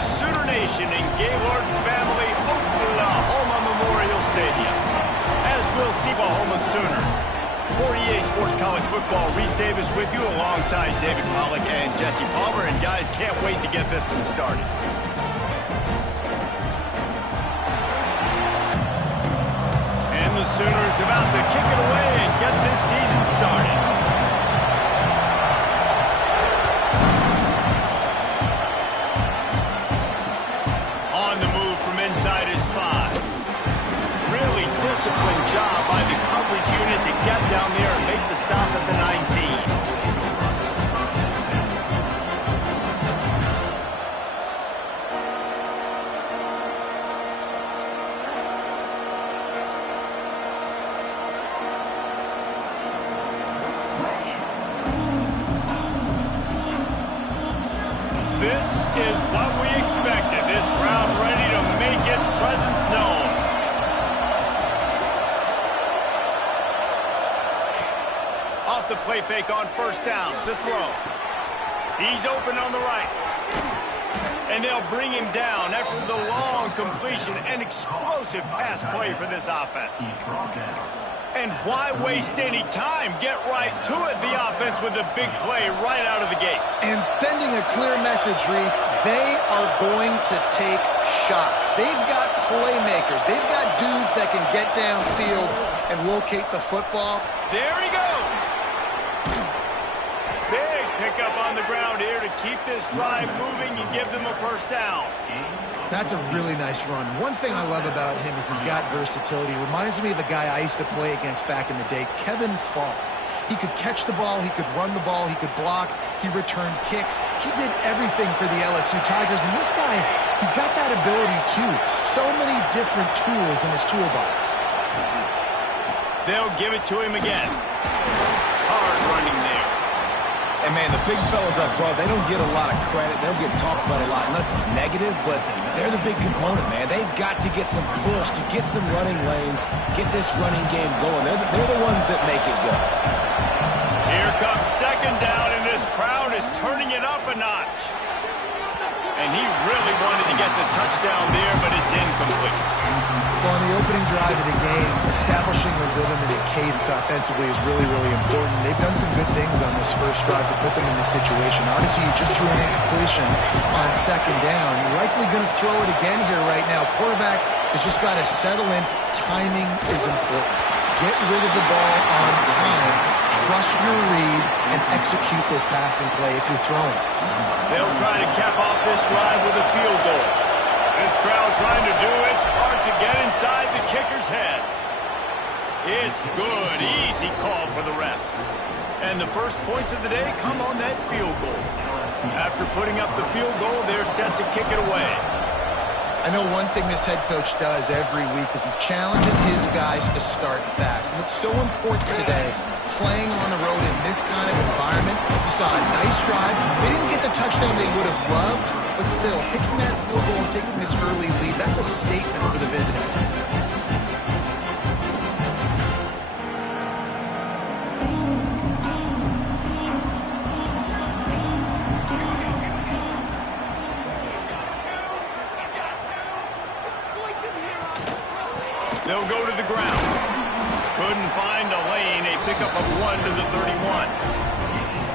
the Sooner Nation in Gaylord Family Oklahoma Memorial Stadium, as we'll see Oklahoma Sooners. For EA Sports College Football, Reese Davis with you alongside David Pollack and Jesse Palmer. And guys, can't wait to get this one started. And the Sooners about to kick it away and get this season started. Disciplined job by the coverage unit to get down there and make the stop at the 19. This is what we expected. This crowd ready to make its presence known. The play fake on first down. The throw. He's open on the right. And they'll bring him down after the long completion. An explosive pass play for this offense. And why waste any time? Get right to it, the offense, with a big play right out of the gate. And sending a clear message, Reese, they are going to take shots. They've got playmakers. They've got dudes that can get downfield and locate the football. There he goes. Big pickup on the ground here to keep this drive moving and give them a first down. That's a really nice run. One thing I love about him is he's got versatility. Reminds me of a guy I used to play against back in the day, Kevin Falk. He could catch the ball, he could run the ball, he could block, he returned kicks. He did everything for the LSU Tigers, and this guy, he's got that ability too. So many different tools in his toolbox. They'll give it to him again. Hard running there. And, man, the big fellas up front, they don't get a lot of credit. They don't get talked about a lot unless it's negative, but they're the big component, man. They've got to get some push, to get some running lanes, get this running game going. They're the ones that make it go. Here comes second down, and this crowd is turning it up a notch. And he really wanted to get the touchdown there, but it's incomplete. Well, on the opening drive of the game, establishing a rhythm and a cadence offensively is really, really important. They've done some good things on this first drive to put them in this situation. Obviously, you just threw an incompletion on second down. You're likely going to throw it again here right now. Quarterback has just got to settle in. Timing is important. Get rid of the ball on time. Trust your read and execute this passing play if you're throwing. They'll try to cap off this drive with a field goal. This crowd trying to do its part to get inside the kicker's head. It's good. Easy call for the refs. And the first points of the day come on that field goal. After putting up the field goal, they're set to kick it away. I know one thing this head coach does every week is he challenges his guys to start fast. And it's so important today, playing on the road in this kind of environment. You saw a nice drive. They didn't get the touchdown they would have loved, but still, kicking that field goal and taking this early lead, that's a statement for the visiting team. They'll go to the ground. Couldn't find a lane. A pickup of 1 to the 31.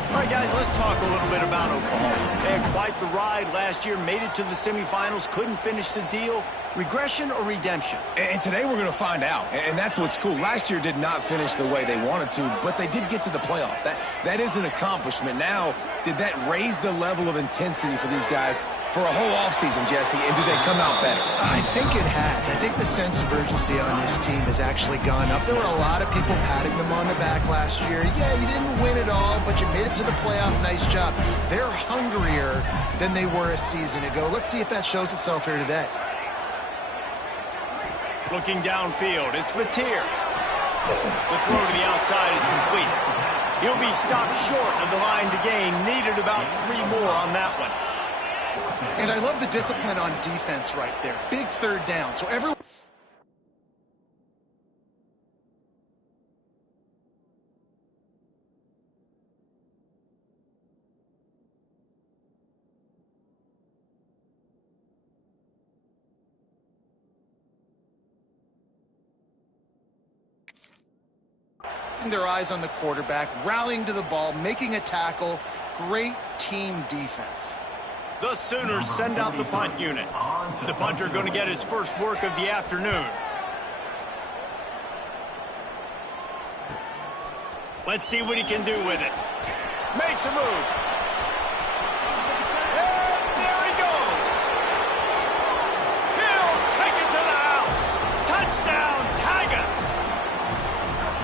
All right, guys, let's talk a little bit about Oklahoma. They had quite the ride last year, made it to the semifinals, couldn't finish the deal. Regression or redemption? And today we're going to find out, and that's what's cool. Last year did not finish the way they wanted to, but they did get to the playoff. That is an accomplishment. Now, did that raise the level of intensity for these guys for a whole offseason, Jesse, and do they come out better? I think it has. I think the sense of urgency on this team has actually gone up. There were a lot of people patting them on the back last year. Yeah, you didn't win it all, but you made it to the playoff. Nice job. They're hungrier than they were a season ago. Let's see if that shows itself here today. Looking downfield, it's Mateer. The throw to the outside is complete. He'll be stopped short of the line to gain. Needed about 3 more on that one. And I love the discipline on defense right there. Big third down. So everyone... keeping their eyes on the quarterback, rallying to the ball, making a tackle. Great team defense. The Sooners send out the punt unit. The punter going to get his first work of the afternoon. Let's see what he can do with it. Makes a move. And there he goes. He'll take it to the house. Touchdown, Tigers.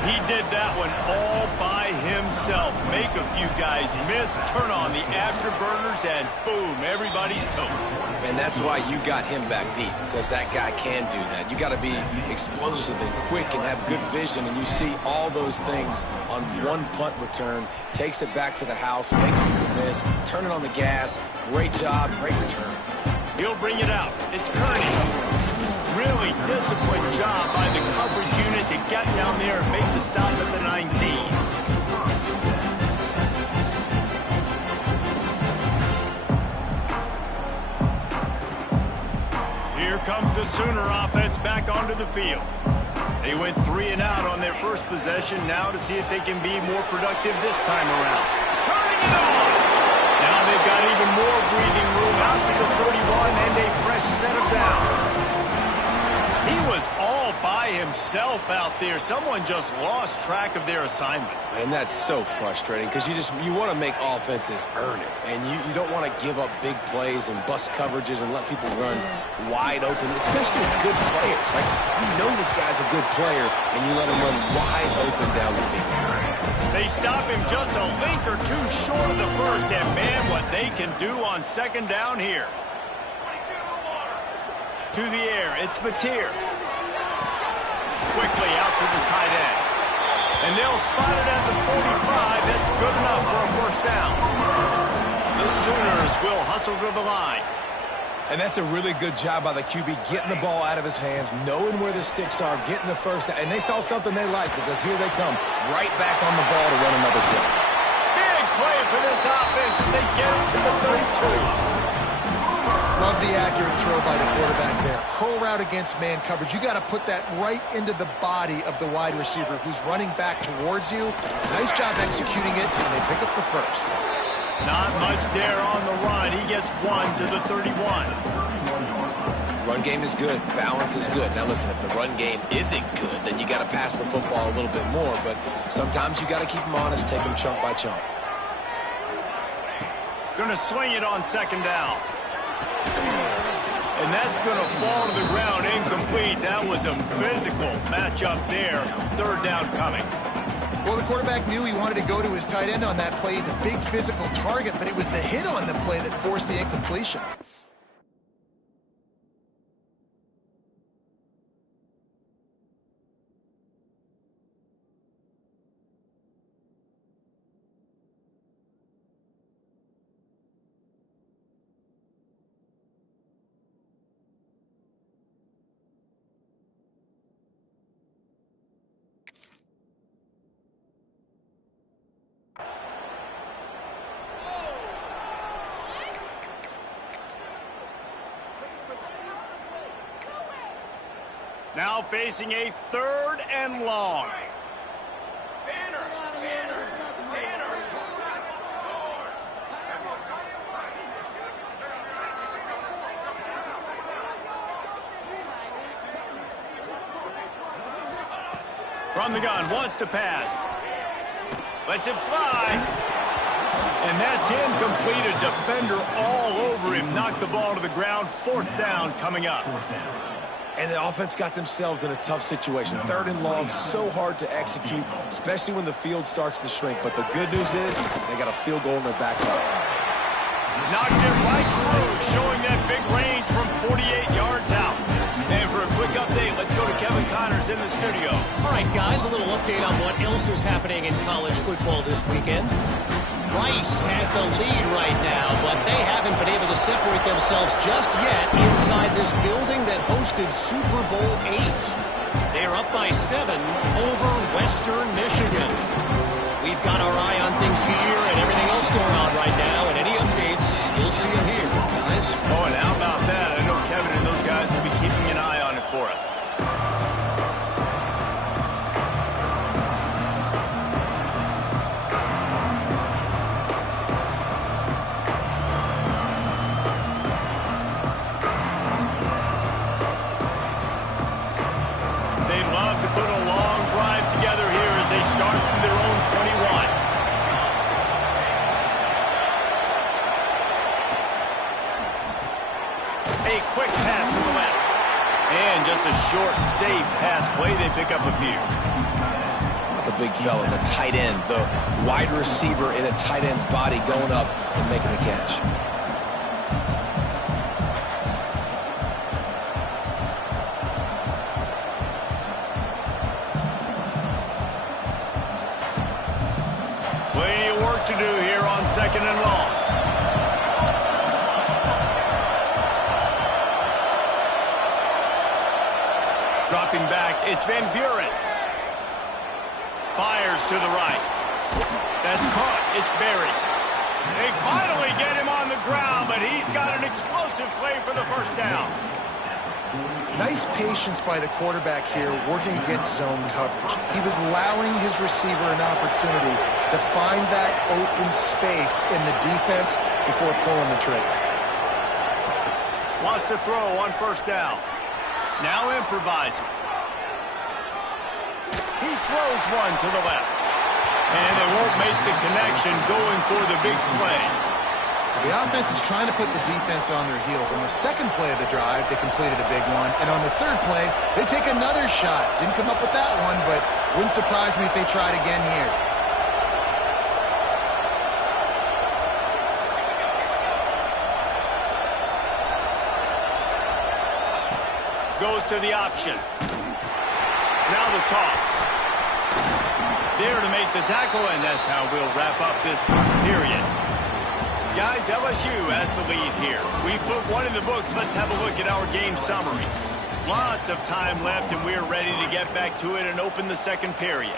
He did that one all by himself. Make a few guys miss, turn on the afterburners, and boom, everybody's toast. And that's why you got him back deep, because that guy can do that. You got to be explosive and quick and have good vision, and you see all those things on one punt return. Takes it back to the house, makes people miss, turning on the gas. Great job, great return. He'll bring it out. It's Kearney. Really disciplined job by the coverage unit to get down there and make the stop at the 19. Here comes the Sooner offense back onto the field. They went 3 and out on their first possession, now to see if they can be more productive this time around. Turning it on! Now they've got even more breathing room out to the 31 and a fresh set of downs. He was all by himself out there. Someone just lost track of their assignment. And that's so frustrating because you want to make offenses earn it. And you don't want to give up big plays and bust coverages and let people run wide open, especially good players. Like, you know this guy's a good player, and you let him run wide open down the field. They stop him just a link or two short of the first, and man, what they can do on second down here. To the air, it's Mateer. Quickly out to the tight end. And they'll spot it at the 45. That's good enough for a first down. The Sooners will hustle to the line. And that's a really good job by the QB, getting the ball out of his hands, knowing where the sticks are, getting the first down. And they saw something they liked because here they come, right back on the ball to run another play. Big play for this offense as they get it to the 32. Love the accurate throw by the quarterback there. Curl route against man coverage. You got to put that right into the body of the wide receiver who's running back towards you. Nice job executing it, and they pick up the first. Not much there on the run. He gets 1 to the 31. Run game is good. Balance is good. Now listen, if the run game isn't good, then you got to pass the football a little bit more. But sometimes you got to keep them honest, take them chunk by chunk. Gonna swing it on second down. And that's going to fall to the ground incomplete. That was a physical matchup there. Third down coming. Well, the quarterback knew he wanted to go to his tight end on that play. He's a big physical target, but it was the hit on the play that forced the incompletion. Now facing a 3rd and long. From the gun, wants to pass. Lets it fly. And that's incomplete. A defender all over him. Knocked the ball to the ground. 4th down coming up. And the offense got themselves in a tough situation. 3rd and long, so hard to execute, especially when the field starts to shrink. But the good news is they got a field goal in their back pocket. Knocked it right through, showing that big range from 48 yards out. And for a quick update, let's go to Kevin Connors in the studio. All right, guys, a little update on what else is happening in college football this weekend. Rice has the lead right now, but they haven't been able to separate themselves just yet inside this building that hosted Super Bowl VIII. They're up by 7 over Western Michigan. We've got our eye on things here and everything else going on right now, and any updates, you'll see them here, guys. Oh, and how about that? I know Kevin and those guys will be keeping an eye on it for us. A quick pass to the left. And just a short, safe pass play. They pick up a few. The big fella, the tight end, the wide receiver in a tight end's body going up and making the catch. Plenty of work to do here on 2nd and long. Dropping back, it's Van Buren. Fires to the right. That's caught. It's Berry. They finally get him on the ground, but he's got an explosive play for the first down. Nice patience by the quarterback here working against zone coverage. He was allowing his receiver an opportunity to find that open space in the defense before pulling the trigger. Wants to throw on 1st down. Now improvising. He throws one to the left. And they won't make the connection going for the big play. The offense is trying to put the defense on their heels. On the 2nd play of the drive, they completed a big one. And on the 3rd play, they take another shot. Didn't come up with that one, but wouldn't surprise me if they tried again here. Goes to the option. Now the toss. There to make the tackle, and that's how we'll wrap up this first period. Guys, LSU has the lead here. We've put one in the books. Let's have a look at our game summary. Lots of time left, and we're ready to get back to it and open the 2nd period.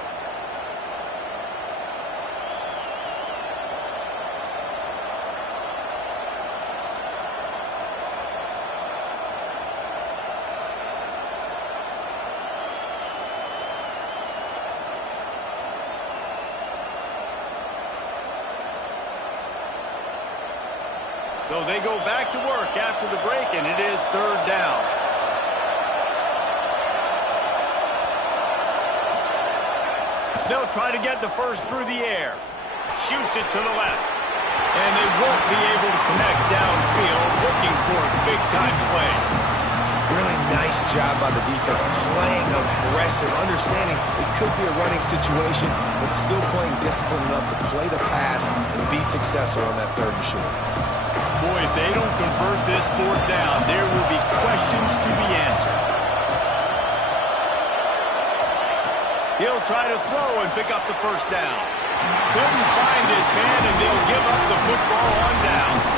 So they go back to work after the break, and it is 3rd down. They'll try to get the first through the air. Shoots it to the left. And they won't be able to connect downfield, looking for a big-time play. Really nice job by the defense, playing aggressive, understanding it could be a running situation, but still playing disciplined enough to play the pass and be successful on that 3rd and short. Boy, if they don't convert this 4th down, there will be questions to be answered. He'll try to throw and pick up the 1st down. Couldn't find his man, and they'll give up the football on downs.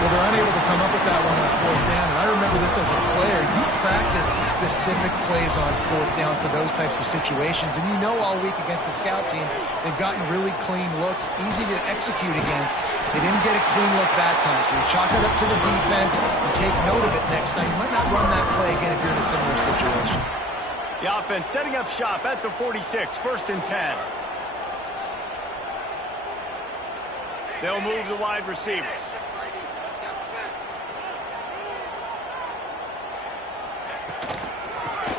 Well, they're unable to come up with that one on 4th down, and I remember this as a player. You practice specific plays on 4th down for those types of situations, and you know all week against the scout team, they've gotten really clean looks, easy to execute against. They didn't get a clean look that time, so you chalk it up to the defense and take note of it next time. You might not run that play again if you're in a similar situation. The offense setting up shop at the 46, 1st and 10. They'll move the wide receiver.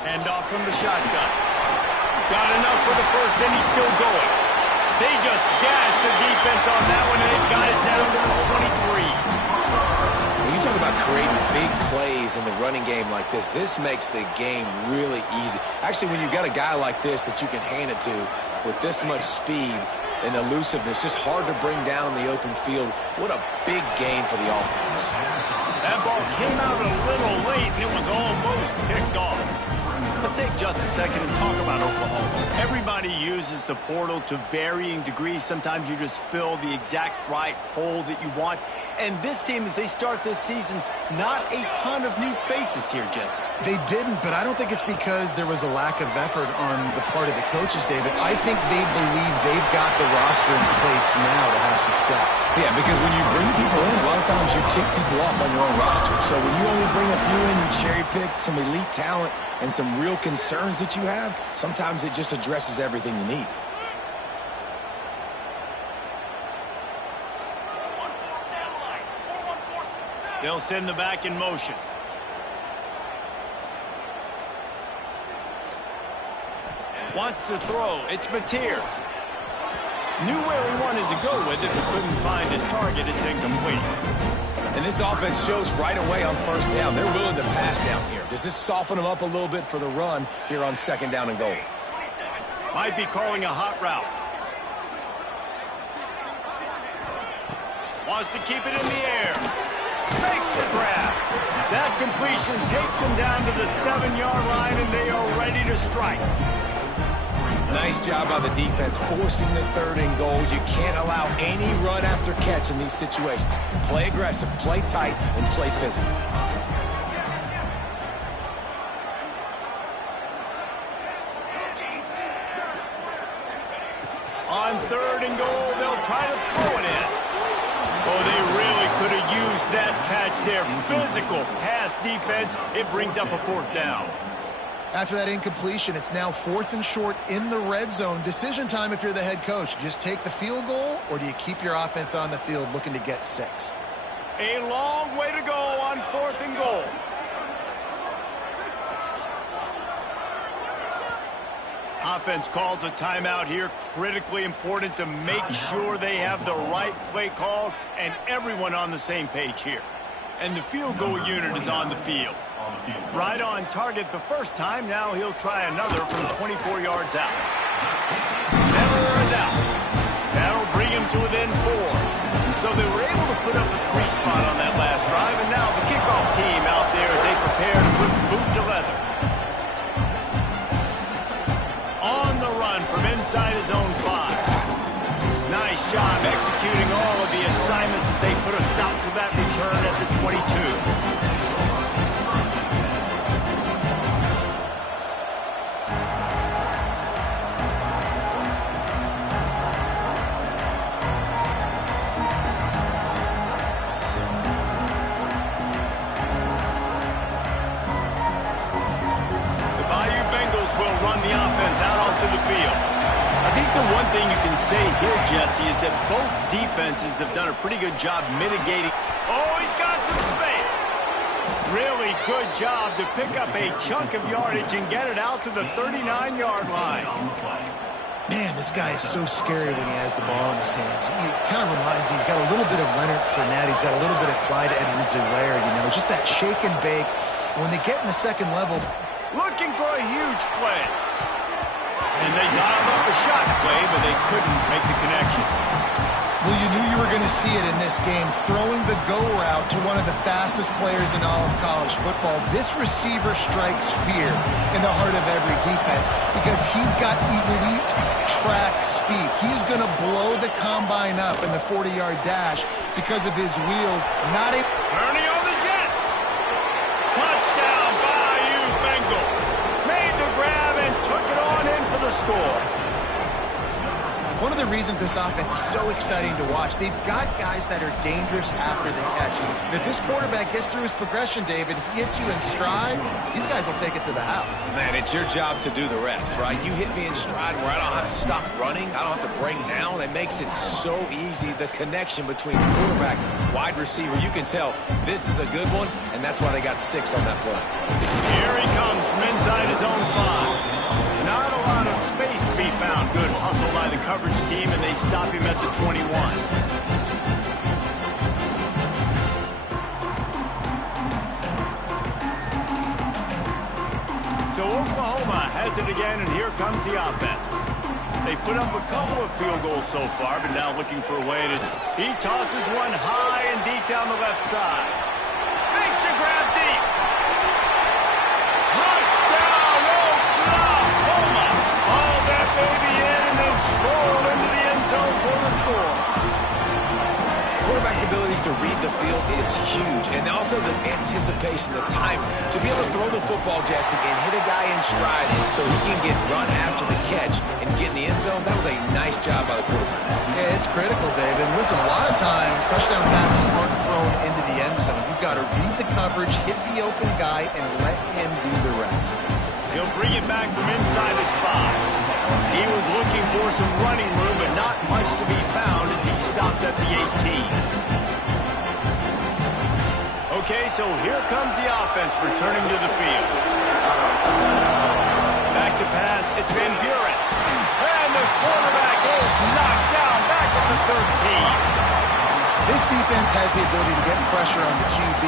Hand off from the shotgun. Got enough for the first, and he's still going. They just gassed the defense on that one, and they got it down to the 23. When you talk about creating big plays in the running game like this makes the game really easy. Actually, when you've got a guy like this that you can hand it to with this much speed and elusiveness, just hard to bring down in the open field. What a big game for the offense. That ball came out a little late, and it was almost picked off. Let's take just a second and talk about Oklahoma. Everybody uses the portal to varying degrees. Sometimes you just fill the exact right hole that you want. And this team, as they start this season, not a ton of new faces here, Jesse. They didn't, but I don't think it's because there was a lack of effort on the part of the coaches, David. I think they believe they've got the roster in place now to have success. Yeah, because when you bring people in, a lot of times you tick people off on your own roster. So when you only bring a few in, you cherry-pick some elite talent and some real concerns that you have, sometimes it just addresses everything you need. They'll send the back in motion. Wants to throw. It's Mateer. Knew where he wanted to go with it, but couldn't find his target. It's incomplete. And And this offense shows right away on first down. They're willing to pass down here. Does this soften them up a little bit for the run here on second down and goal? Might be calling a hot route. Wants to keep it in the air. Makes the grab. That completion takes them down to the 7-yard line, and they are ready to strike. Nice job by the defense forcing the third and goal. You can't allow any run after catch in these situations. Play aggressive, play tight, and play physical. On third and goal, they'll try to throw it in. Oh, they really could have used that catch there. Physical pass defense. It brings up a fourth down. After that incompletion, it's now 4th and short in the red zone. Decision time if you're the head coach. Just take the field goal, or do you keep your offense on the field looking to get 6? A long way to go on 4th and goal. Offense calls a timeout here. Critically important to make sure they have the right play called and everyone on the same page here. And the field goal unit is on the field. Right on target the first time. Now he'll try another from 24 yards out. Never a doubt. That'll bring him to within 4. So they were able to put up a 3 spot on that last drive. And now the kickoff team out there as they prepare to put boot to leather. On the run from inside his own 5. Nice job executing all of the assignments as they put a stop to that return at the 22. One thing you can say here, Jesse, is that both defenses have done a pretty good job mitigating. Oh, he's got some space. Really good job to pick up a chunk of yardage and get it out to the 39-yard line. Man, this guy is so scary when he has the ball in his hands. He kind of reminds me, he's got a little bit of Leonard Fournette. He's got a little bit of Clyde Edwards-Helaire, you know, just that shake and bake. And when they get in the second level, looking for a huge play. And they dialed up a shot play, but they couldn't make the connection. Well, you knew you were going to see it in this game, throwing the go route to one of the fastest players in all of college football. This receiver strikes fear in the heart of every defense because he's got elite track speed. He's going to blow the combine up in the 40-yard dash because of his wheels. Not a... Kearney on the Jets. Touchdown, Bayou Bengals. Made the grab and took it on in for the score. One of the reasons this offense is so exciting to watch, they've got guys that are dangerous after the catch. And if this quarterback gets through his progression, David, he hits you in stride, these guys will take it to the house. Man, it's your job to do the rest, right? You hit me in stride where I don't have to stop running. I don't have to break down. It makes it so easy, the connection between quarterback, wide receiver. You can tell this is a good one, and that's why they got 6 on that play. Here he comes from inside his own 5. Not a lot of space to be found. Good hustle by the coverage team, and they stop him at the 21. So Oklahoma has it again, and here comes the offense. They've put up a couple of field goals so far, but now looking for a way to... He tosses one high and deep down the left side. Makes a grab deep. Touchdown, Oklahoma! All that baby in and then stroll into the end zone for the score. Quarterback's abilities to read the field is huge, and also the anticipation, the time to be able to throw the football, Jesse, and hit a guy in stride so he can get run after the catch and get in the end zone. That was a nice job by the quarterback. Yeah, it's critical, David. Listen, a lot of times touchdown passes aren't thrown into the end zone. You've got to read the coverage, hit the open guy, and let him do the rest. He'll bring it back from inside his 5. He was looking for some running room, but not much to be found as he stopped at the 18. Okay, so here comes the offense returning to the field. Back to pass, it's Van Buren. And the quarterback is knocked down back at the 13. This defense has the ability to get pressure on the QB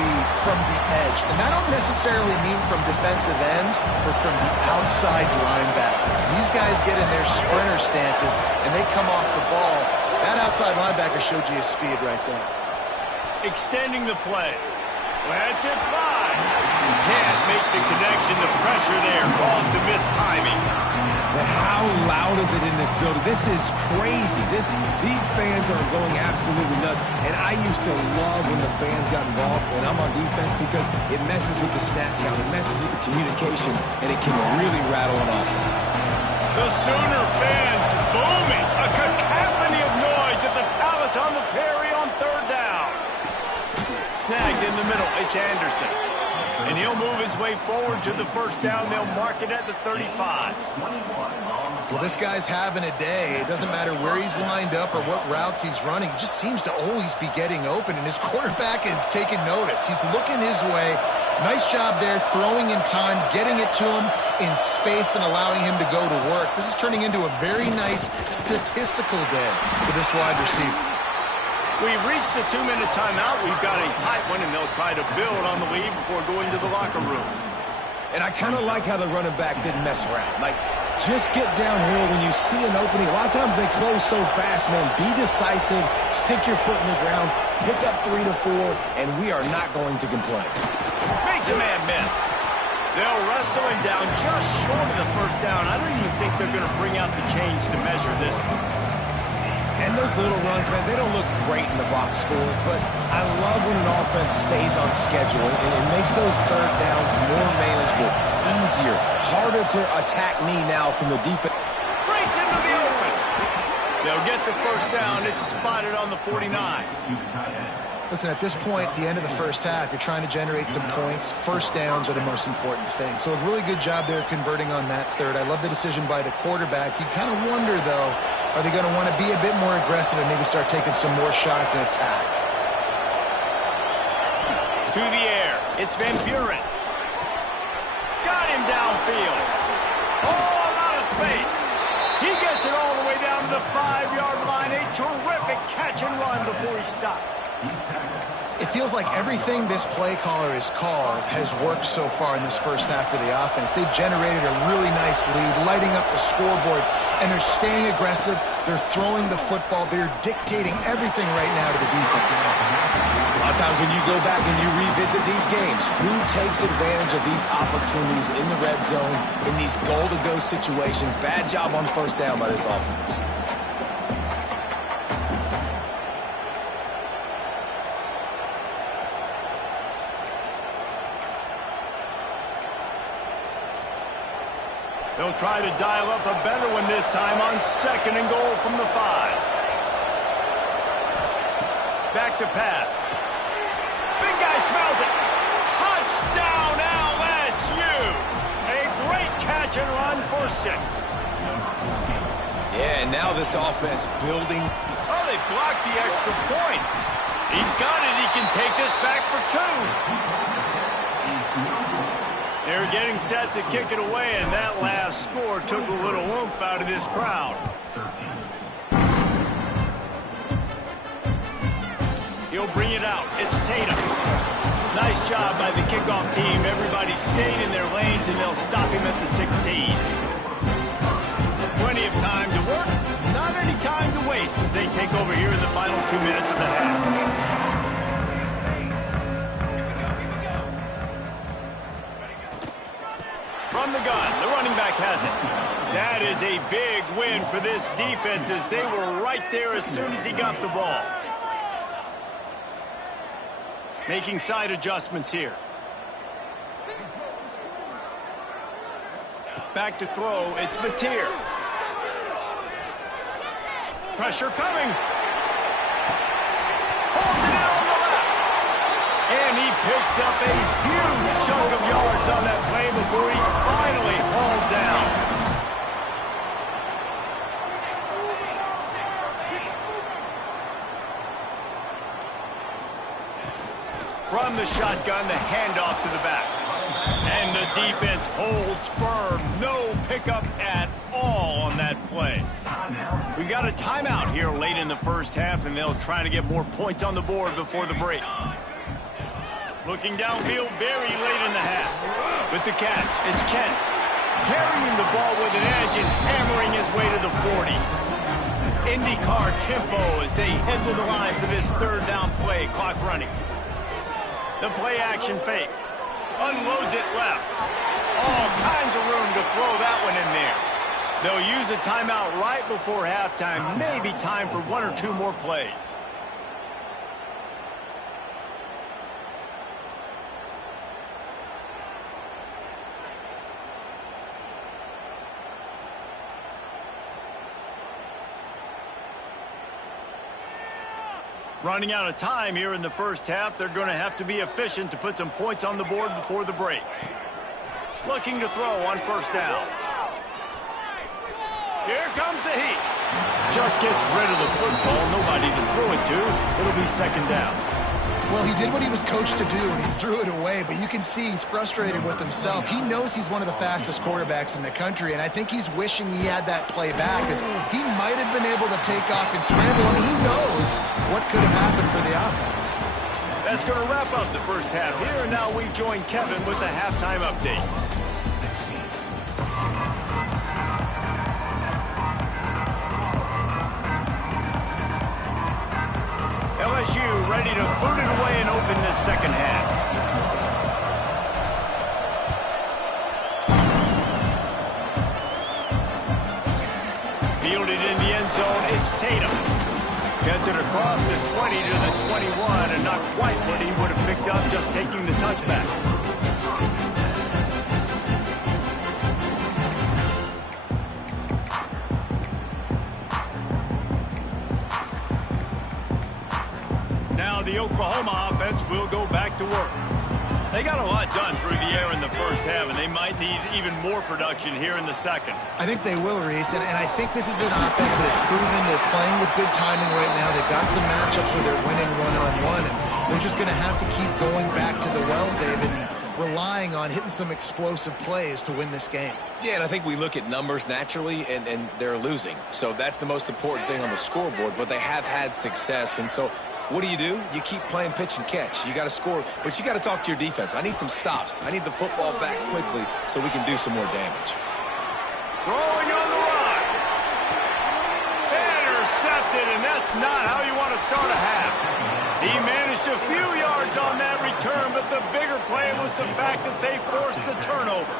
from the edge. And that don't necessarily mean from defensive ends, but from the outside linebackers. These guys get in their sprinter stances, and they come off the ball. That outside linebacker showed you his speed right there. Extending the play. Lets it fly. Can't make the connection. The pressure there caused the mistiming. But how loud is it in this building? This is crazy. These fans are going absolutely nuts. And I used to love when the fans got involved, and I'm on defense, because it messes with the snap count. It messes with the communication, and it can really rattle an offense. The Sooner fans booming. A cacophony of noise at the Palace on the Prairie on third down. Snagged in the middle. It's Anderson. And he'll move his way forward to the first down. They'll mark it at the 35. Well, this guy's having a day. It doesn't matter where he's lined up or what routes he's running. He just seems to always be getting open, and his quarterback is taking notice. He's looking his way. Nice job there, throwing in time, getting it to him in space and allowing him to go to work. This is turning into a very nice statistical day for this wide receiver. We've reached the 2-minute timeout. We've got a tight one, and they'll try to build on the lead before going to the locker room. And I kind of like how the running back didn't mess around. Like, just get downhill when you see an opening. A lot of times they close so fast, man. Be decisive, stick your foot in the ground, pick up 3 to 4, and we are not going to complain. Makes a man miss. They'll wrestle him down just short of the first down. I don't even think they're going to bring out the chains to measure this one. And those little runs, man, they don't look great in the box score, but I love when an offense stays on schedule, and it makes those third downs more manageable, easier, harder to attack me now from the defense. Breaks into the open. They'll get the first down. It's spotted on the 49. Listen, at this point, at the end of the first half, you're trying to generate some points. First downs are the most important thing. So a really good job there converting on that third. I love the decision by the quarterback. You kind of wonder, though, are they going to want to be a bit more aggressive and maybe start taking some more shots and attack? To the air. It's Van Buren. Got him downfield. Oh, a lot of space. He gets it all the way down to the 5-yard line. A terrific catch and run before he stopped. It feels like everything this play caller has called has worked so far in this first half for the offense. They've generated a really nice lead, lighting up the scoreboard, and they're staying aggressive. They're throwing the football. They're dictating everything right now to the defense. A lot of times when you go back and you revisit these games, who takes advantage of these opportunities in the red zone, in these goal-to-go situations? Bad job on first down by this offense. They'll try to dial up a better one this time on 2nd and goal from the 5. Back to pass. Big guy smells it. Touchdown LSU. A great catch and run for 6. Yeah, and now this offense building. Oh, they blocked the extra point. He's got it. He can take this back for 2. They're getting set to kick it away, and that last score took a little oomph out of this crowd. He'll bring it out. It's Tatum. Nice job by the kickoff team. Everybody stayed in their lanes, and they'll stop him at the 16. Plenty of time to work, not any time to waste as they take over here in the final 2 minutes of the half. From the gun, the running back has it. That is a big win for this defense as they were right there as soon as he got the ball. Making side adjustments here. Back to throw, it's Mateer. Pressure coming. Holds it in on the left. And he picks up a huge chunk of yards on that play before he's finally hauled down. From the shotgun, the handoff to the back. And the defense holds firm. No pickup at all on that play. We got a timeout here late in the first half, and they'll try to get more points on the board before the break. Looking downfield very late in the half. With the catch, it's Kent. Carrying the ball with an edge and hammering his way to the 40. IndyCar tempo as they head to the line for this third down play. Clock running. The play action fake. Unloads it left. All kinds of room to throw that one in there. They'll use a timeout right before halftime. Maybe time for one or two more plays. Running out of time here in the first half. They're going to have to be efficient to put some points on the board before the break. Looking to throw on first down. Here comes the heat. Just gets rid of the football. Nobody to throw it to. It'll be second down. Well, he did what he was coached to do, and he threw it away, but you can see he's frustrated with himself. He knows he's one of the fastest quarterbacks in the country, and I think he's wishing he had that play back, because he might have been able to take off and scramble, and who knows what could have happened for the offense. That's going to wrap up the first half here, and now we join Kevin with the halftime update. LSU ready to boot it away and open this second half. Fielded in the end zone, it's Tatum. Gets it across the 20 to the 21, and not quite what he would have picked up just taking the touchback. The Oklahoma offense will go back to work. They got a lot done through the air in the first half, and they might need even more production here in the second. I think they will, Reese, and I think this is an offense that has proven they're playing with good timing right now. They've got some matchups where they're winning one-on-one, and they're just going to have to keep going back to the well, David, and relying on hitting some explosive plays to win this game. Yeah, and I think we look at numbers naturally, and they're losing. So that's the most important thing on the scoreboard, but they have had success, and so what do? You keep playing pitch and catch. You got to score, but you got to talk to your defense. I need some stops. I need the football back quickly so we can do some more damage. Throwing on the run. Intercepted, and that's not how you want to start a half. He managed a few yards on that return, but the bigger play was the fact that they forced the turnover.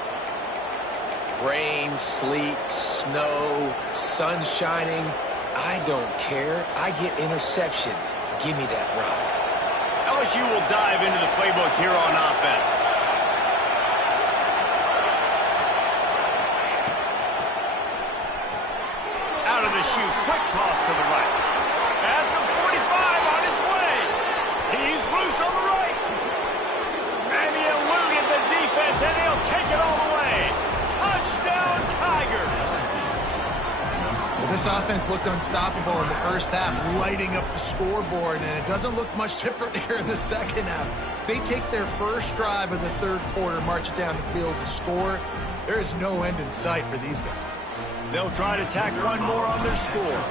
Rain, sleet, snow, sun shining. I don't care. I get interceptions. Give me that rock. LSU will dive into the playbook here on offense. Out of the chute, quick toss to the right. At the 45 on his way. He's loose on the right. And he eluded the defense, and he'll take it all the way. Touchdown, Tigers. This offense looked unstoppable in the first half, lighting up the scoreboard, and it doesn't look much different here in the second half. They take their first drive of the third quarter, march it down the field to score. There is no end in sight for these guys. They'll try to tack one more on their score.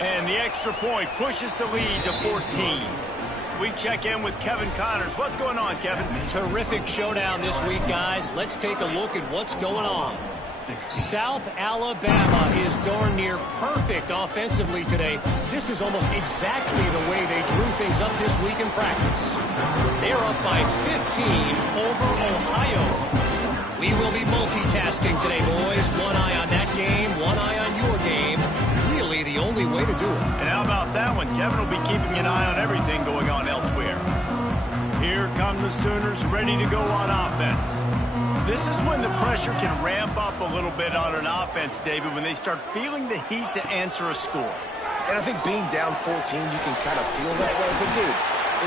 And the extra point pushes the lead to 14. We check in with Kevin Connors. What's going on, Kevin? Terrific showdown this week, guys. Let's take a look at what's going on. South Alabama is darn near perfect offensively today. This is almost exactly the way they drew things up this week in practice. They're up by 15 over Ohio. We will be multitasking today, boys. One eye on that game, one eye on your game. Really the only way to do it. And how about that one? Kevin will be keeping an eye on everything going on elsewhere. Here come the Sooners ready to go on offense. This is when the pressure can ramp up a little bit on an offense, David, when they start feeling the heat to answer a score. And I think being down 14, you can kind of feel that way. But, dude,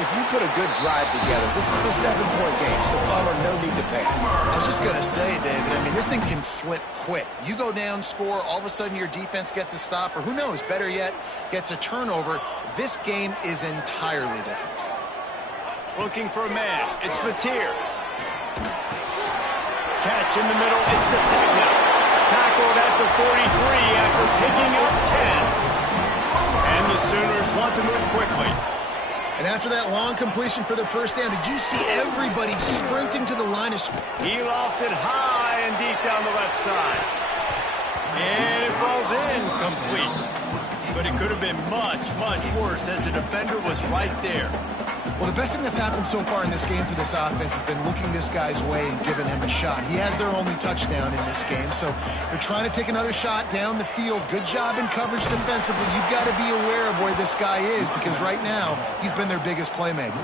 if you put a good drive together, this is a 7-point game, so Palmer, no need to panic. I was just going to say, David, I mean, this thing can flip quick. You go down, score, all of a sudden your defense gets a stop, or who knows, better yet, gets a turnover. This game is entirely different. Looking for a man. It's Mateer. catch in the middle. It's Sategna. Tackled at the 43 after picking up 10. And the Sooners want to move quickly. And after that long completion for the first down, did you see everybody sprinting to the line of scrimmage? He lofted high and deep down the left side. And it falls in complete. But it could have been much, much worse as the defender was right there. Well, the best thing that's happened so far in this game for this offense has been looking this guy's way and giving him a shot. He has their only touchdown in this game, so they're trying to take another shot down the field. Good job in coverage defensively. You've got to be aware of where this guy is because right now he's been their biggest playmaker.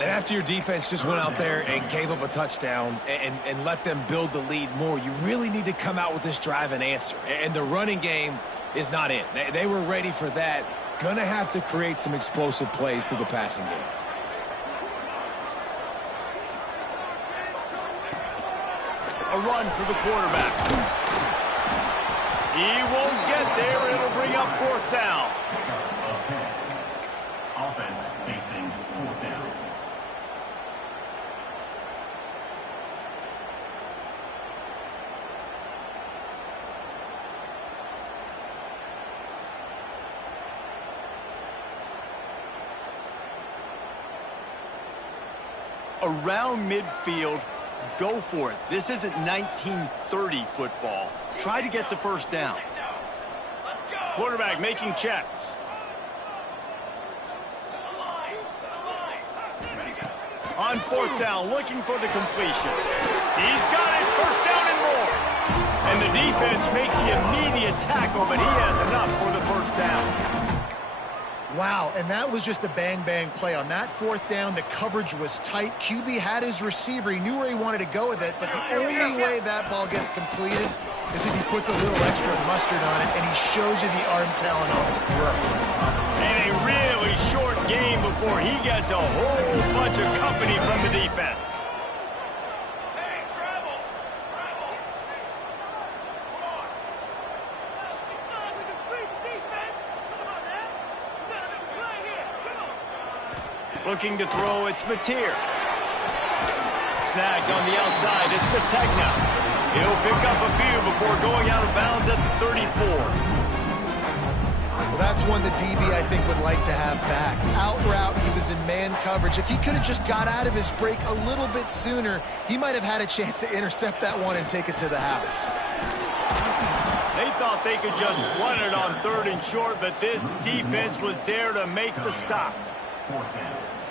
And after your defense just went out there and gave up a touchdown and let them build the lead more, you really need to come out with this drive and answer. And the running game is not in. They were ready for that. Gonna have to create some explosive plays through the passing game. A run for the quarterback. He won't get there. It'll bring up fourth down. Offense facing fourth down. Around midfield, go for it. This isn't 1930 football. Try to get the first down. Quarterback making checks. On fourth down, looking for the completion. He's got it, first down and more. And the defense makes the immediate tackle, but he has enough for the first down. Wow, and that was just a bang-bang play. On that fourth down, the coverage was tight. QB had his receiver. He knew where he wanted to go with it, but the only way that ball gets completed is if he puts a little extra mustard on it, and he shows you the arm talent on the throw. And a really short game before he gets a whole bunch of company from the defense. Looking to throw, it's Mateer. Snagged on the outside, it's Sategna. He'll pick up a few before going out of bounds at the 34. Well, that's one the DB, I think, would like to have back. Out route, he was in man coverage. If he could have just got out of his break a little bit sooner, he might have had a chance to intercept that one and take it to the house. They thought they could just run it on third and short, but this defense was there to make the stop.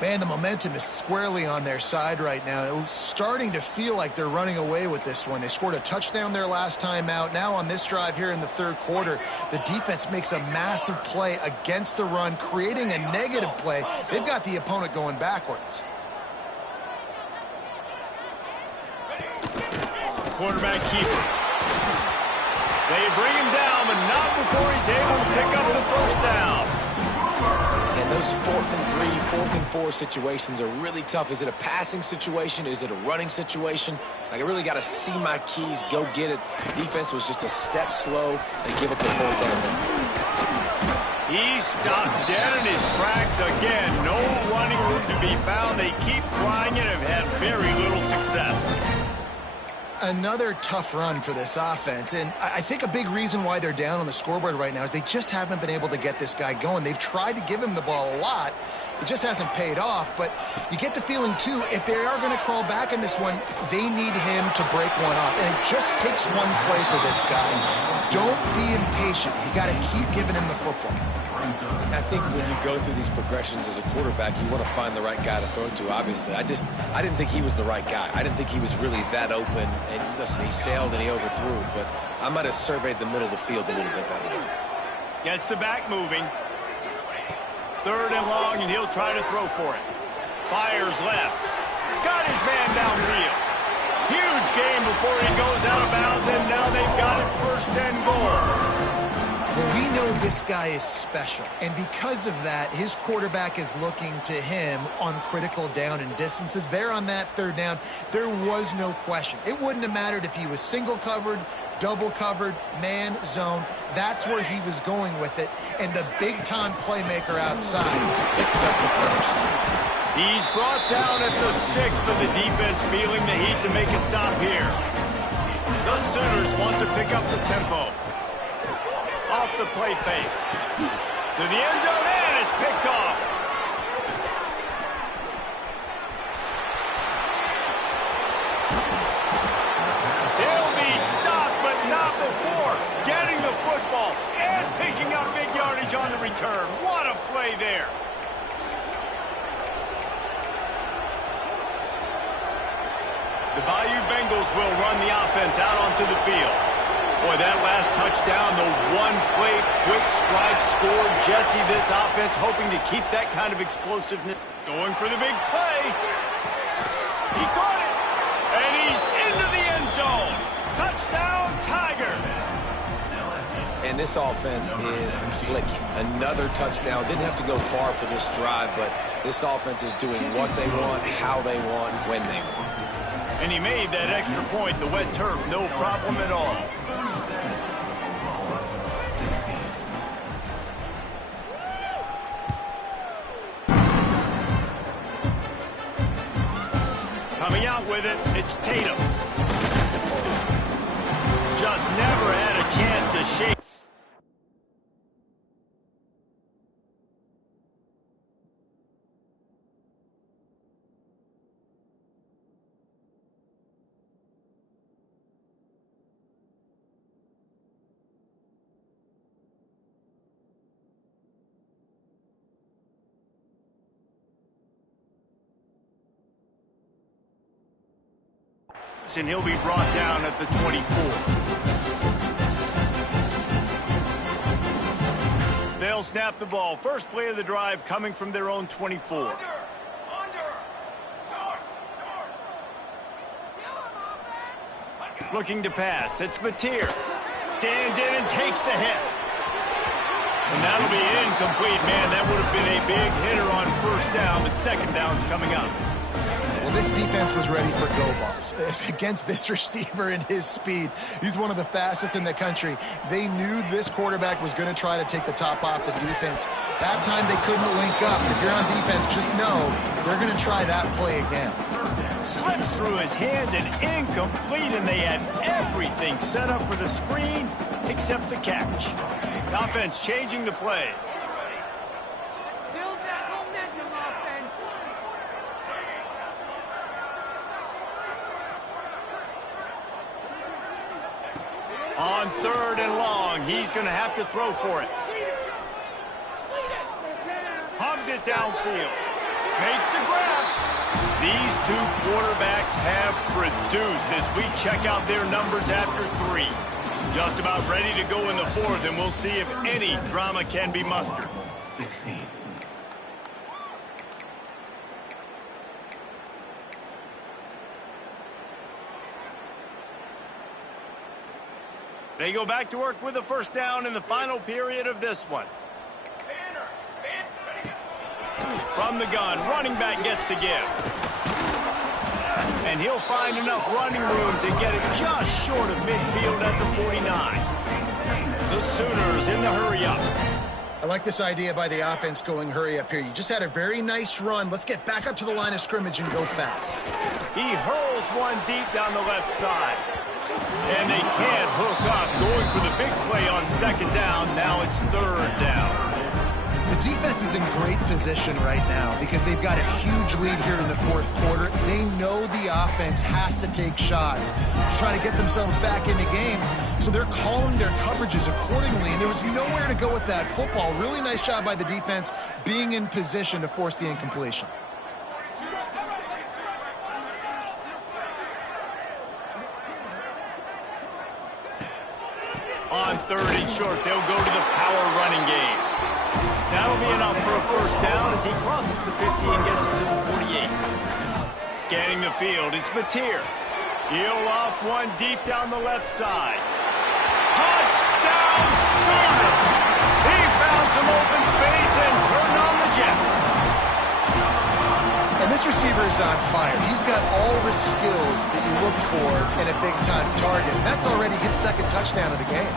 Man, the momentum is squarely on their side right now. It's starting to feel like they're running away with this one. They scored a touchdown their last time out. Now on this drive here in the third quarter, the defense makes a massive play against the run, creating a negative play. They've got the opponent going backwards. Quarterback keeper. They bring him down, but not before he's able to pick up the first down. And those 4th and 3, 4th and 4 situations are really tough. Is it a passing situation? Is it a running situation? Like, I really got to see my keys, go get it. Defense was just a step slow. They give up the 4th down. He stopped dead in his tracks again. No running room to be found. They keep trying it and have had very little success. Another tough run for this offense, and I think a big reason why they're down on the scoreboard right now is they just haven't been able to get this guy going. They've tried to give him the ball a lot. It just hasn't paid off, but you get the feeling, too, if they are going to crawl back in this one, they need him to break one off, and it just takes one play for this guy. Don't be impatient. You got to keep giving him the football. I think when you go through these progressions as a quarterback, you want to find the right guy to throw to, obviously. I didn't think he was the right guy. I didn't think he was really that open. And listen, he sailed and he overthrew, but I might have surveyed the middle of the field a little bit better. Gets the back moving. Third and long, and he'll try to throw for it. Fires left. Got his man downfield. Huge game before he goes out of bounds, and now they've got it first and goal. Well, we know this guy is special, and because of that, his quarterback is looking to him on critical down and distances. There on that third down, there was no question. It wouldn't have mattered if he was single covered, double covered, man, zone. That's where he was going with it, and the big-time playmaker outside picks up the first. He's brought down at the 6, but the defense feeling the heat to make a stop here. The Sooners want to pick up the tempo. Off the play fake. To the end zone, and it's picked off. He'll be stopped, but not before getting the football and picking up big yardage on the return. What a play there. The Bayou Bengals will run the offense out onto the field. Boy, that last touchdown, the one-play quick strike score. Jesse, this offense hoping to keep that kind of explosiveness. Going for the big play. He caught it. And he's into the end zone. Touchdown, Tigers. And this offense is clicking. Another touchdown. Didn't have to go far for this drive, but this offense is doing what they want, how they want, when they want. And he made that extra point, the wet turf, no problem at all. Coming out with it, it's Tatum. Just never had a chance to shake. And he'll be brought down at the 24. They'll snap the ball. First play of the drive coming from their own 24. Looking to pass. It's Mateer. Stands in and takes the hit. And that'll be incomplete. Man, that would have been a big hitter on first down, but second down's coming up. Well, this defense was ready for go balls against this receiver and his speed. He's one of the fastest in the country. They knew this quarterback was going to try to take the top off the defense. That time they couldn't link up. And if you're on defense, just know they're going to try that play again. Slips through his hands and incomplete, and they had everything set up for the screen except the catch. The offense changing the play. On third and long, he's going to have to throw for it. Hubs it downfield. Makes the grab. These two quarterbacks have produced as we check out their numbers after 3. Just about ready to go in the 4th, and we'll see if any drama can be mustered. 16. They go back to work with a first down in the final period of this one. From the gun, running back gets to give. And he'll find enough running room to get it just short of midfield at the 49. The Sooners in the hurry-up. I like this idea by the offense going hurry up here. You just had a very nice run. Let's get back up to the line of scrimmage and go fast. He hurls one deep down the left side. And they can't hook up. Going for the big play on second down. Now it's third down. The defense is in great position right now because they've got a huge lead here in the 4th quarter. They know the offense has to take shots to try to get themselves back in the game. So they're calling their coverages accordingly, and there was nowhere to go with that football. Really nice job by the defense being in position to force the incompletion. On third and short, they'll go to the power running game. That'll be enough for a first down as he crosses the 50 and gets it to the 48. Scanning the field, it's Mateer. He'll loft one deep down the left side. Touchdown, Sooners! He found some open space and turned on the Jets. And this receiver is on fire. He's got all the skills that you look for in a big-time target. And that's already his 2nd touchdown of the game.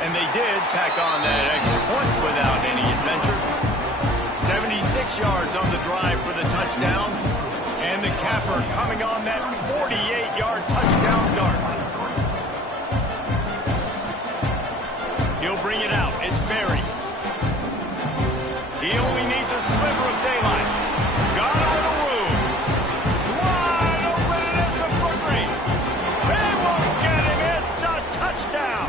And they did tack on that extra point without any adventure. 76 yards on the drive for the touchdown. And the capper coming on that 48-yard touchdown dart. He'll bring it out. It's Berry. He only needs a sliver of daylight. Got a little room. Wide open, and it's a foot race. They won't get him. It's a touchdown.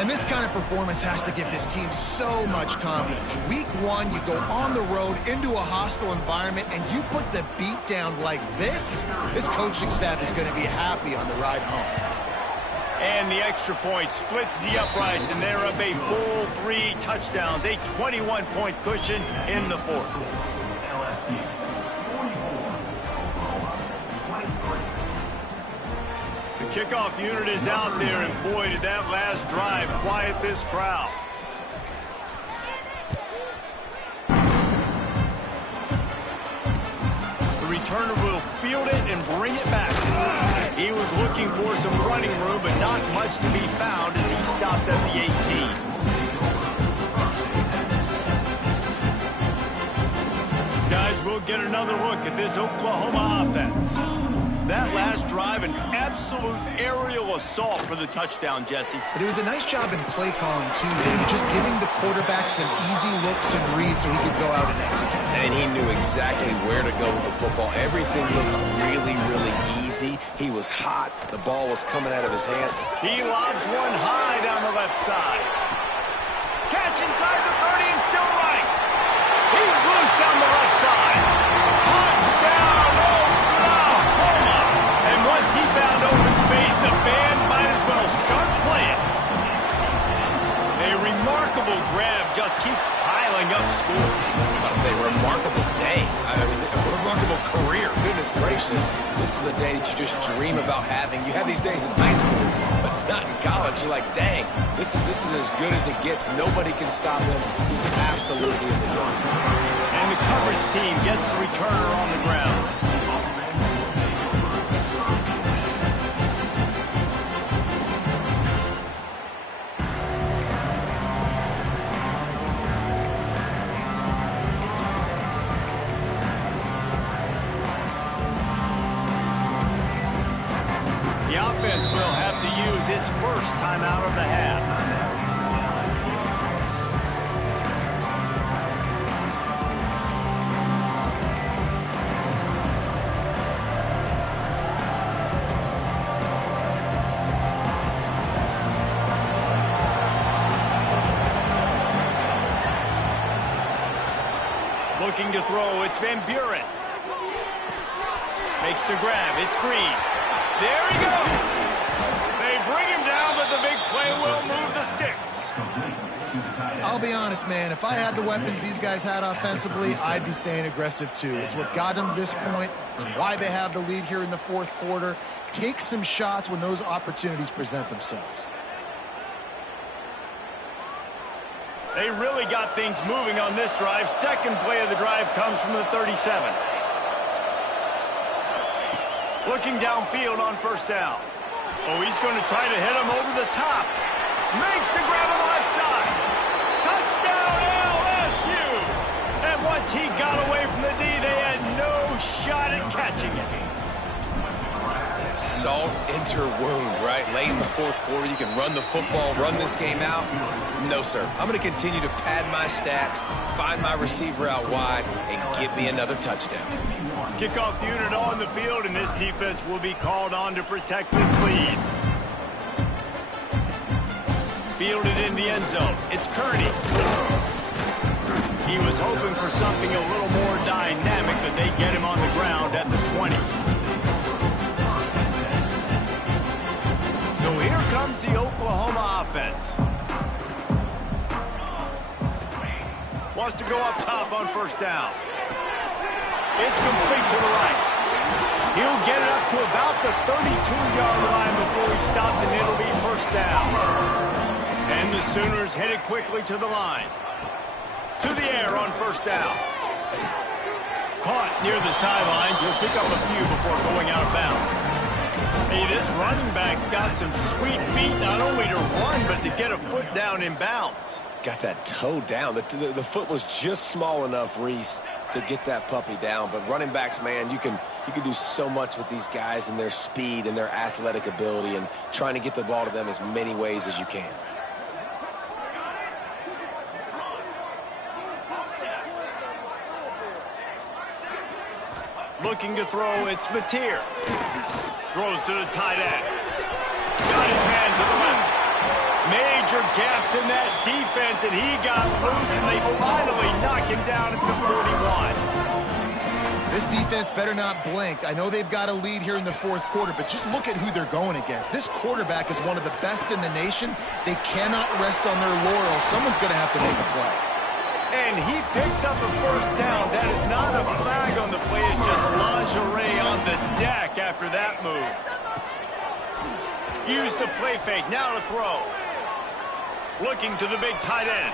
And this kind of performance has to give this team so much confidence. Week 1, you go on the road into a hostile environment, and you put the beat down like this coaching staff is going to be happy on the ride home. And the extra point splits the uprights, and they're up a full 3 touchdowns, a 21-point cushion in the fourth. LSU 44, Oklahoma 23. The kickoff unit is out there, and boy, did that last drive quiet this crowd. The returner will field it and bring it back. He was looking for some running room, but not much to be found as he stopped at the 18. Guys, we'll get another look at this Oklahoma offense. That last drive, an absolute aerial assault for the touchdown, Jesse. But it was a nice job in play calling, too, Dave. Just giving the quarterback some easy looks and reads so he could go out and execute. And he knew exactly where to go with the football. Everything looked really, really easy. He was hot. The ball was coming out of his hand. He lobs one high down the left side. Catch inside the 30 and still right. He's loose down the left side. Touchdown, Oklahoma. And once he found open space, the band might as well start playing. A remarkable grab just keeps piling up scores. I'm about to say, remarkable day. I mean, a remarkable career. Goodness gracious. This is a day that you just dream about having. You have these days in high school, but not in college. You're like, dang, this is as good as it gets. Nobody can stop him. He's absolutely in the zone. And the coverage team gets the returner on the ground. The offense will have to use its first timeout of the half. Looking to throw, it's Van Buren. Makes the grab, it's Green. There he goes. They bring him down, but the big play will move the sticks. I'll be honest, man. If I had the weapons these guys had offensively, I'd be staying aggressive too. It's what got them to this point. It's why they have the lead here in the fourth quarter. Take some shots when those opportunities present themselves. They really got things moving on this drive. Second play of the drive comes from the 37. Looking downfield on first down. Oh, he's going to try to hit him over the top. Makes the grab on the left side. Touchdown, LSU. And once he got away from the D, they had no shot at catching it. Salt into wound, right? Late in the fourth quarter, you can run the football, run this game out. No, sir. I'm going to continue to pad my stats, find my receiver out wide, and get me another touchdown. Kickoff unit on the field, and this defense will be called on to protect this lead. Fielded in the end zone. It's Kearney. He was hoping for something a little more dynamic, but they get him on the ground at the 20. So here comes the Oklahoma offense. Wants to go up top on first down. It's complete to the right. He'll get it up to about the 32-yard line before he stopped, and it'll be first down. And the Sooners headed quickly to the line. To the air on first down. Caught near the sidelines. He'll pick up a few before going out of bounds. Hey, this running back's got some sweet feet, not only to run, but to get a foot down in bounds. Got that toe down. The foot was just small enough, Reese, to get that puppy down. But running backs, man, you can do so much with these guys and their speed and their athletic ability and trying to get the ball to them as many ways as you can. Looking to throw, it's Mateer. Throws to the tight end. Got his man to the left. Major gaps in that defense, and he got loose, and they finally knock him down at the 41. This defense better not blink. I know they've got a lead here in the fourth quarter, but just look at who they're going against. This quarterback is one of the best in the nation. They cannot rest on their laurels. Someone's going to have to make a play. And he picks up a first down. That is not a flag on the play. It's just lingerie on the deck after that move. Use the play fake. Now to throw. Looking to the big tight end.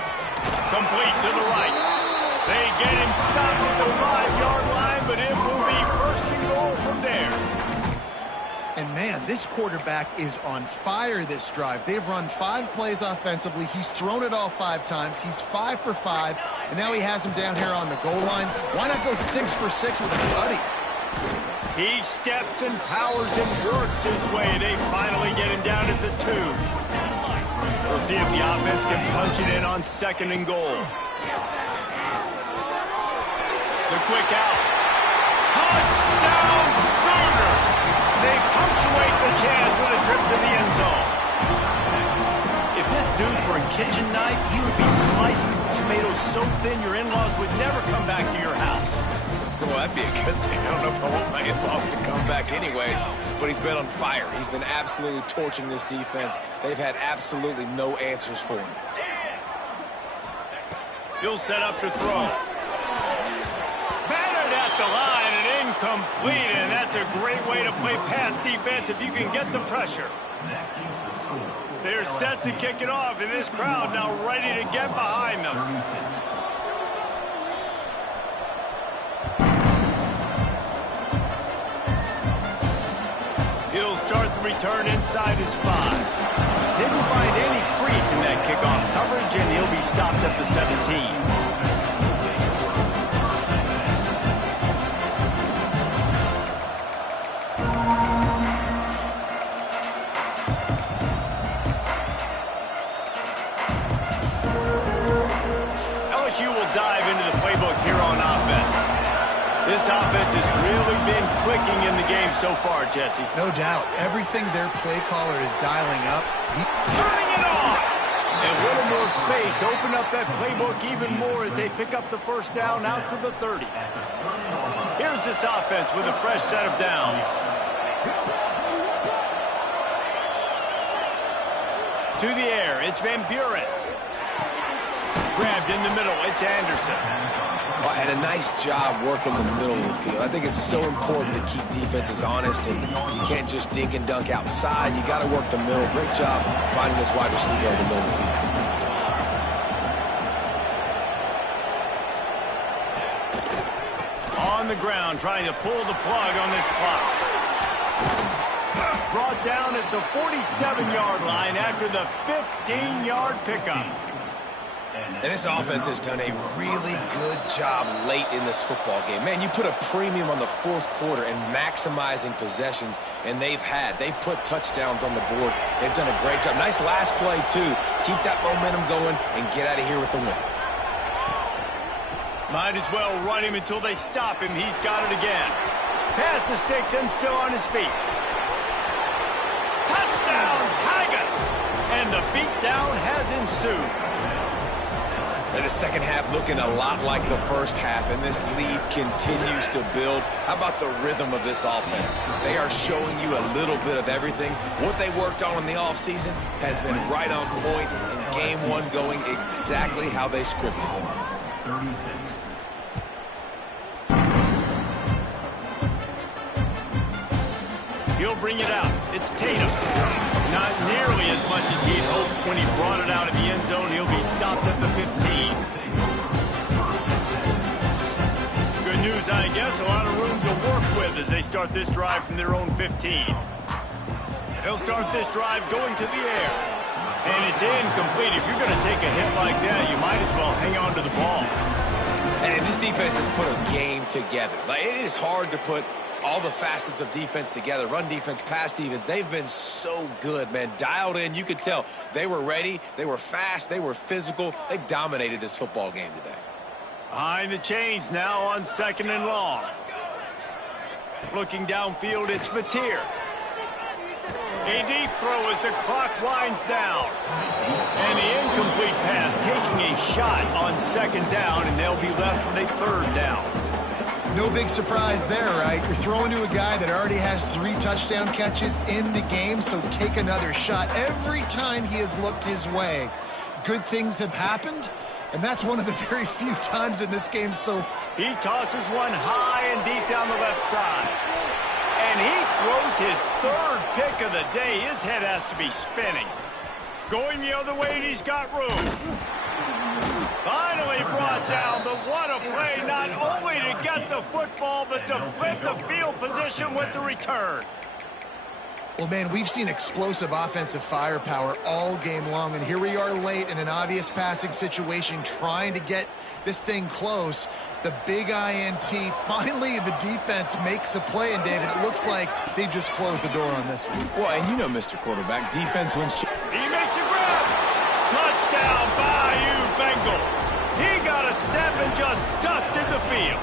Complete to the right. They get him stopped at the 5-yard line, but it will be first and goal from there. And man, this quarterback is on fire this drive. They've run 5 plays offensively. He's thrown it all 5 times. He's 5 for 5, and now he has him down here on the goal line. Why not go 6 for 6 with a tutty? He steps and powers and works his way. They finally get him down at the 2. We'll see if the offense can punch it in on 2nd and goal. The quick out. Touchdown Sooner! They punctuate the chance with a trip to the end zone. If this dude were a kitchen knife, he would be slicing tomatoes so thin your in-laws would never come back to your house. Well, that'd be a good thing. I don't know if I want my in-laws to come back anyways, but he's been on fire. He's been absolutely torching this defense. They've had absolutely no answers for him. He'll set up to throw. Battered at the line and incomplete, and that's a great way to play pass defense if you can get the pressure. They're set to kick it off, and this crowd now ready to get behind them. He'll start the return inside his 5. Didn't find any crease in that kickoff coverage, and he'll be stopped at the 17. LSU will dive into the playbook here on offense. This offense has really been clicking in the game so far, Jesse. No doubt. Everything their play caller is dialing up. Turning it on! And a little more space. Open up that playbook even more as they pick up the first down out to the 30. Here's this offense with a fresh set of downs. To the air, it's Van Buren. Grabbed in the middle, it's Anderson. And a nice job working the middle of the field. I think it's so important to keep defenses honest, and you can't just dink and dunk outside. You got to work the middle. Great job finding this wide receiver in the middle of the field. On the ground, trying to pull the plug on this clock. Brought down at the 47-yard line after the 15-yard pickup. And this offense has done a really good job late in this football game. Man, you put a premium on the fourth quarter and maximizing possessions, and they've put touchdowns on the board. They've done a great job. Nice last play, too. Keep that momentum going and get out of here with the win. Might as well run him until they stop him. He's got it again. Pass the sticks and still on his feet. Touchdown, Tigers! And the beatdown has ensued. And the second half looking a lot like the first half, and this lead continues to build. How about the rhythm of this offense? They are showing you a little bit of everything. What they worked on in the offseason has been right on point, and game one going exactly how they scripted it. 36. He'll bring it out. It's Tatum. Not nearly as much as he'd hoped when he brought it out of the end zone. He'll be stopped at the 15. Good news, I guess. A lot of room to work with as they start this drive from their own 15. They'll start this drive going to the air. And it's incomplete. If you're going to take a hit like that, you might as well hang on to the ball. And this defense has put a game together. Like, it is hard to put all the facets of defense together. Run defense, pass defense. They've been so good, man. Dialed in. You could tell they were ready. They were fast. They were physical. They dominated this football game today. Behind the chains now on 2nd and long. Looking downfield, it's Mateer. A deep throw as the clock winds down. And the incomplete pass taking a shot on 2nd down, and they'll be left with a 3rd down. No big surprise there, right? You're throwing to a guy that already has 3 touchdown catches in the game, so take another shot. Every time he has looked his way, good things have happened, and that's one of the very few times in this game. So he tosses one high and deep down the left side. And he throws his 3rd pick of the day. His head has to be spinning. Going the other way, and he's got room. Finally brought down, but what a play, not only to get the football, but to flip the field position with the return. well, man, we've seen explosive offensive firepower all game long, and here we are late in an obvious passing situation trying to get this thing close. The big INT, finally the defense makes a play, and David, it looks like they just closed the door on this one. Well, and you know, Mr. Quarterback, defense wins. He makes a grab. Touchdown, Bayou Bengals. He got a step and just dusted the field.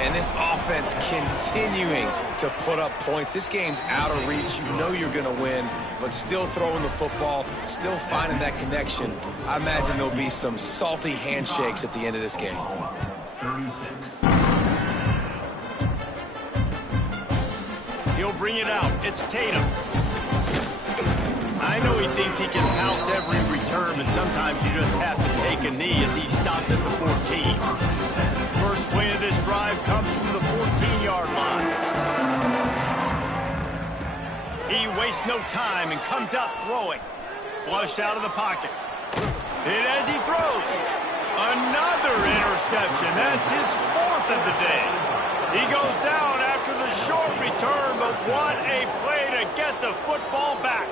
And this offense continuing to put up points. This game's out of reach. You know you're going to win, but still throwing the football, still finding that connection. I imagine there'll be some salty handshakes at the end of this game. 36. He'll bring it out. It's Tatum. I know he thinks he can house every return, but sometimes you just have to take a knee as he stopped at the 14. First play of this drive comes from the 14-yard line. He wastes no time and comes out throwing. Flushed out of the pocket. And as he throws, another interception. That's his 4th of the day. He goes down after the short return, but what a play to get the football back.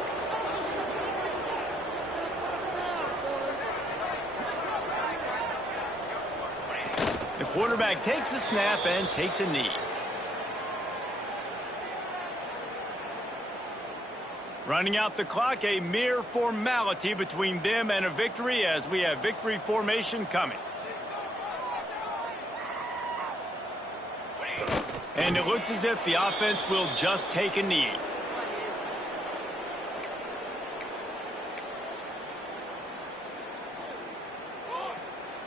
The quarterback takes a snap and takes a knee. Running out the clock, a mere formality between them and a victory as we have victory formation coming. And it looks as if the offense will just take a knee.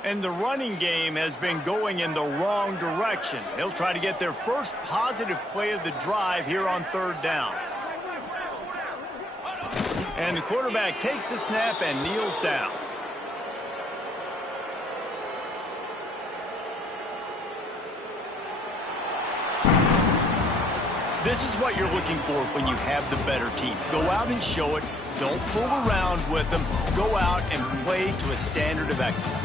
And the running game has been going in the wrong direction. They'll try to get their first positive play of the drive here on 3rd down. And the quarterback takes the snap and kneels down. This is what you're looking for when you have the better team. Go out and show it. Don't fool around with them. Go out and play to a standard of excellence.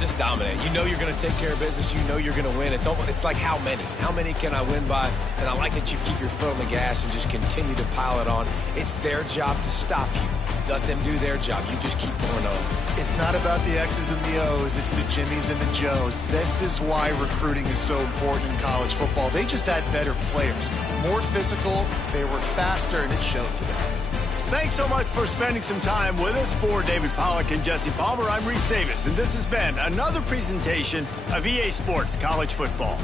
Just dominate. You know you're going to take care of business. You know you're going to win. It's like how many? How many can I win by? And I like that you keep your foot on the gas and just continue to pile it on. It's their job to stop you. Let them do their job. You just keep going on. It's not about the X's and the O's. It's the Jimmies and the Joes. This is why recruiting is so important in college football. They just had better players. More physical. They were faster, and it showed today. Thanks so much for spending some time with us. For David Pollack and Jesse Palmer, I'm Reese Davis, and this has been another presentation of EA Sports College Football.